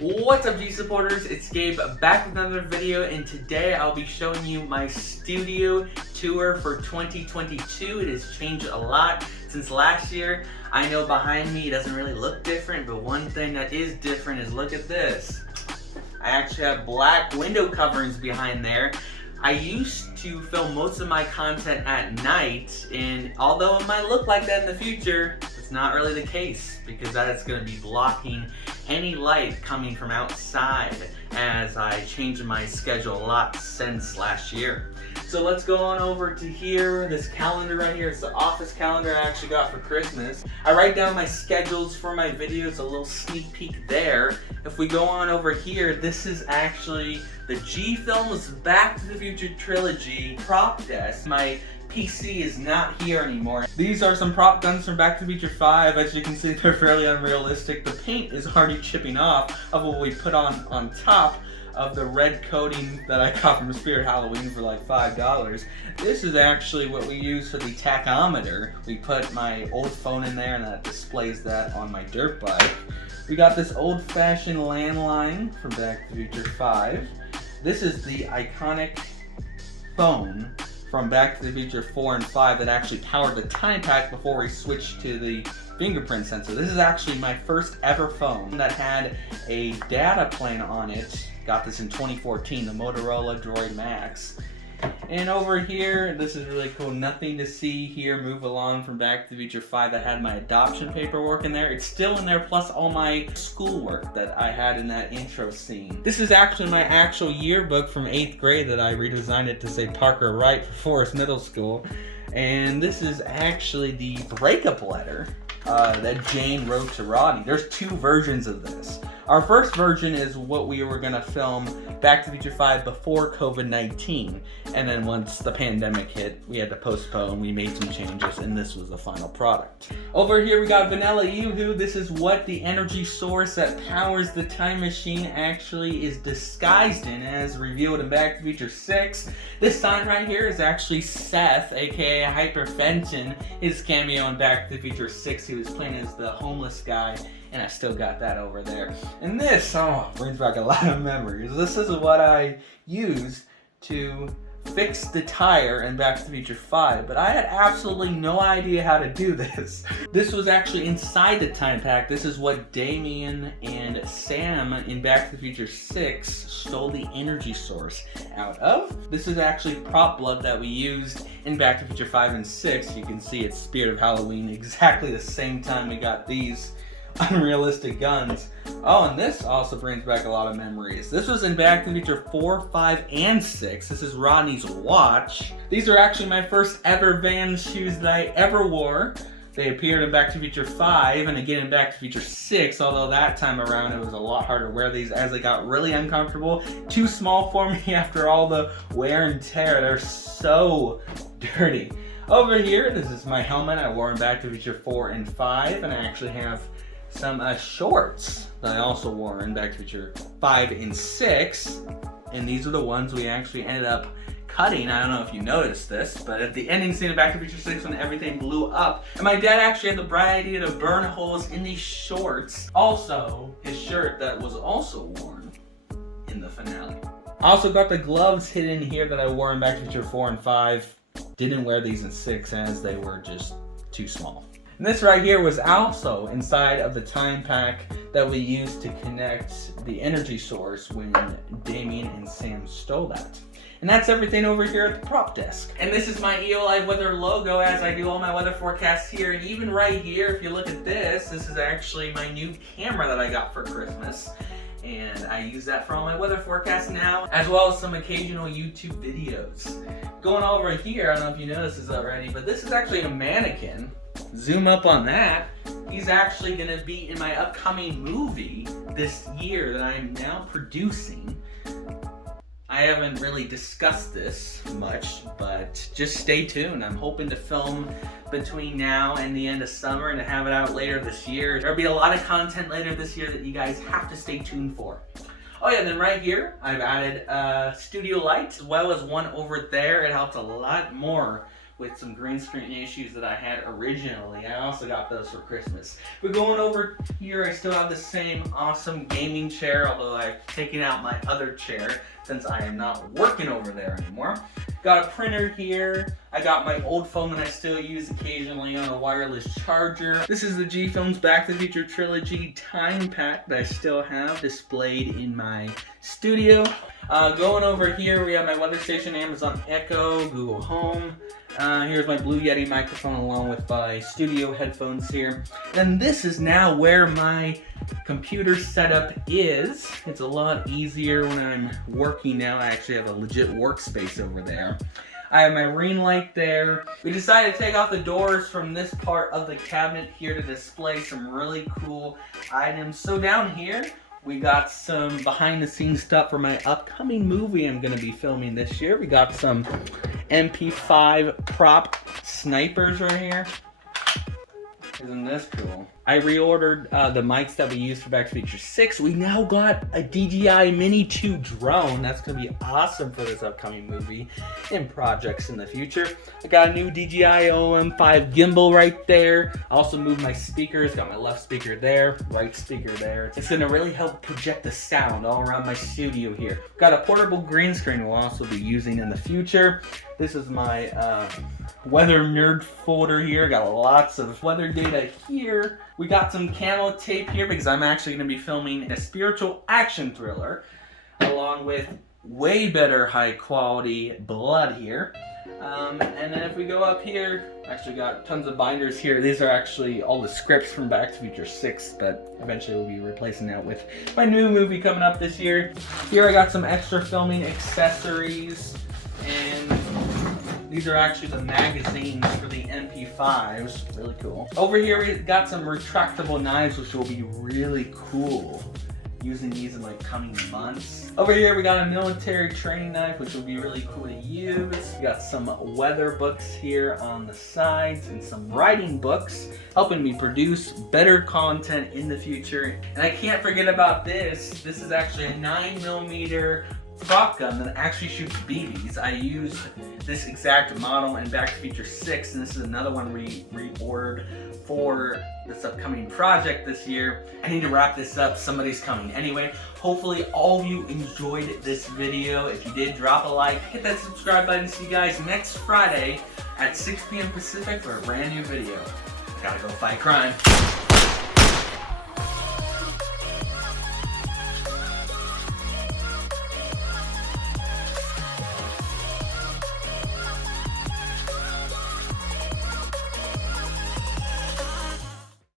What's up, G supporters? It's Gabe back with another video, and today I'll be showing you my studio tour for 2022. It has changed a lot since last year. I know behind me it doesn't really look different, but one thing that is different is look at this. I actually have black window coverings behind there. I used to film most of my content at night, and although it might look like that in the future, it's not really the case because that is going to be blocking any light coming from outside as I changed my schedule a lot since last year. So let's go on over to here. This calendar right here, it's the office calendar I actually got for Christmas. I write down my schedules for my videos, a little sneak peek there. If we go on over here, this is actually the G Films Back to the Future Trilogy prop desk. My PC is not here anymore. These are some prop guns from Back to the Future 5. As you can see, they're fairly unrealistic. The paint is already chipping off of what we put on top of the red coating that I got from Spirit Halloween for like $5. This is actually what we use for the tachometer. We put my old phone in there and that displays that on my dirt bike. We got this old-fashioned landline from Back to the Future 5. This is the iconic phone from Back to the Future 4 and 5 that actually powered the time pack before we switched to the fingerprint sensor. This is actually my first ever phone that had a data plan on it. Got this in 2014, the Motorola Droid Max. And over here, this is really cool. Nothing to see here. Move along from Back to the Future 5 that had my adoption paperwork in there. It's still in there, plus all my schoolwork that I had in that intro scene. This is actually my actual yearbook from 8th grade that I redesigned it to say Parker Wright for Forest Middle School. And this is actually the breakup letter that Jane wrote to Rodney. There's two versions of this. Our first version is what we were gonna film Back to the Future 5 before COVID-19. And then once the pandemic hit, we had to postpone, we made some changes, and this was the final product. Over here we got Vanilla Yoo-Hoo. This is what the energy source that powers the time machine actually is disguised in, as revealed in Back to the Future 6. This sign right here is actually Seth, aka Hyperfenton, his cameo in Back to the Future 6. He was playing as the homeless guy, and I still got that over there. And this, brings back a lot of memories. This is what I used to fix the tire in Back to the Future 5, but I had absolutely no idea how to do this. This was actually inside the time pack. This is what Damien and Sam in Back to the Future 6 stole the energy source out of. This is actually prop blood that we used in Back to the Future 5 and 6. You can see it's Spirit of Halloween, exactly the same time we got these unrealistic guns. Oh, and this also brings back a lot of memories. This was in Back to the Future 4, 5, and 6. This is Rodney's watch. These are actually my first ever Vans shoes that I ever wore. They appeared in Back to the Future 5 and again in Back to the Future 6, although that time around it was a lot harder to wear these as they got really uncomfortable. Too small for me after all the wear and tear. They're so dirty. Over here, this is my helmet I wore in Back to the Future 4 and 5, and I actually have some shorts that I also wore in Back to the Future 5 and 6, and these are the ones we actually ended up cutting. I don't know if you noticed this, but at the ending scene of Back to the Future 6 when everything blew up, and my dad actually had the bright idea to burn holes in these shorts. Also, his shirt that was also worn in the finale. I also got the gloves hidden here that I wore in Back to the Future 4 and 5. Didn't wear these in 6 as they were just too small. And this right here was also inside of the time pack that we used to connect the energy source when Damien and Sam stole that. And that's everything over here at the prop desk. And this is my EOLive weather logo as I do all my weather forecasts here. And even right here, if you look at this is actually my new camera that I got for Christmas. And I use that for all my weather forecasts now, as well as some occasional YouTube videos. Going over here, I don't know if you noticed this already, but this is actually a mannequin. Zoom up on that. He's actually going to be in my upcoming movie this year that I'm now producing. I haven't really discussed this much, but just stay tuned. I'm hoping to film between now and the end of summer and to have it out later this year. There'll be a lot of content later this year that you guys have to stay tuned for. Oh yeah, then right here, I've added studio lights as well as one over there. It helps a lot more with some green screen issues that I had originally. I also got those for Christmas. But going over here, I still have the same awesome gaming chair, although I've taken out my other chair since I am not working over there anymore. Got a printer here. I got my old phone that I still use occasionally on a wireless charger. This is the G-Films Back to the Future Trilogy time pack that I still have displayed in my studio. Going over here, we have my weather station, Amazon Echo, Google Home. Here's my Blue Yeti microphone along with my studio headphones here. And this is now where my computer setup is. It's a lot easier when I'm working now. I actually have a legit workspace over there. I have my ring light there. We decided to take off the doors from this part of the cabinet here to display some really cool items. So down here, we got some behind the scenes stuff for my upcoming movie I'm going to be filming this year. We got some MP5 prop snipers right here. Isn't this cool? I reordered the mics that we used for Back to the Future 6. We now got a DJI Mini 2 drone. That's going to be awesome for this upcoming movie and projects in the future. I got a new DJI OM5 gimbal right there. I also moved my speakers. Got my left speaker there, right speaker there. It's going to really help project the sound all around my studio here. Got a portable green screen we'll also be using in the future. This is my weather nerd folder here. Got lots of weather data here. We got some camo tape here because I'm actually going to be filming a spiritual action thriller along with way better high quality blood here. And then if we go up here, actually got tons of binders here. These are actually all the scripts from Back to the Future 6, but eventually we'll be replacing that with my new movie coming up this year. Here I got some extra filming accessories, and these are actually the magazines for the MP5s. Really cool. Over here we got some retractable knives, which will be really cool. Using these in like coming months. Over here we got a military training knife, which will be really cool to use. We got some weather books here on the sides and some writing books, helping me produce better content in the future. And I can't forget about this. This is actually a 9mm prop gun that actually shoots BBs. I used this exact model in Back to the Future 6, and this is another one we reordered for this upcoming project this year. I need to wrap this up. Somebody's coming. Anyway, hopefully all of you enjoyed this video. If you did, drop a like, hit that subscribe button. See you guys next Friday at 6 p.m. Pacific for a brand new video. Gotta go fight crime.